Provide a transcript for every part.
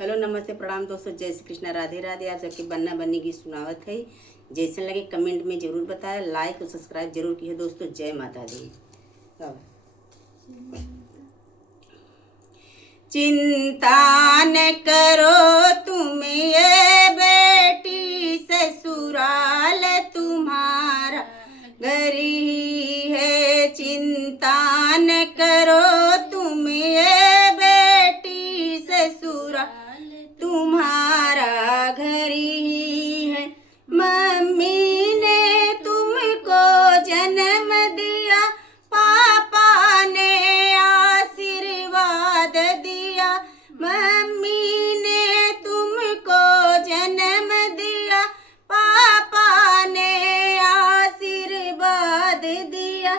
Hello नमस्ते प्रणाम दोस्तों, जय श्री कृष्णा, राधे राधे। आप सबके बन्ना बन्नी की सुनावत है। जैसे लगे कमेंट में जरूर बताएं, लाइक और सब्सक्राइब जरूर कीजिए दोस्तों। जय माता दी। चिंता न करो तुम ये बेटी, ससुराल तुम्हारा घर ही है। चिंता न करो तुम ये बेटी, ससुराल तुम्हारा घर ही है। मम्मी ने तुमको जन्म दिया, पापा ने आशीर्वाद दिया। मम्मी ने तुमको जन्म दिया, पापा ने आशीर्वाद दिया।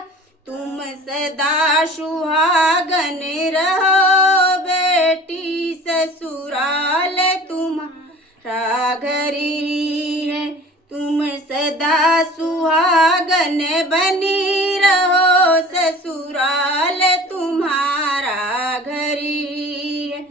तुम सदा सुहागन रहो बेटी, ससुराल तुम्हारा घर ही है। तुम सदा सुहागन बनी रहो, ससुराल तुम्हारा घर ही है।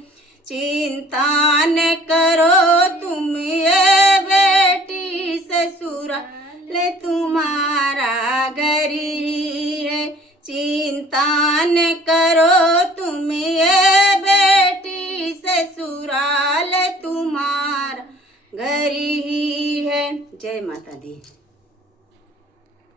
चिंता न करो तुम ये बेटी, ससुराल तुम्हारा घर ही है। चिंता न करो तुम ये बेटी, ससुराल तुम्हारा घर ही है। जय माता दी।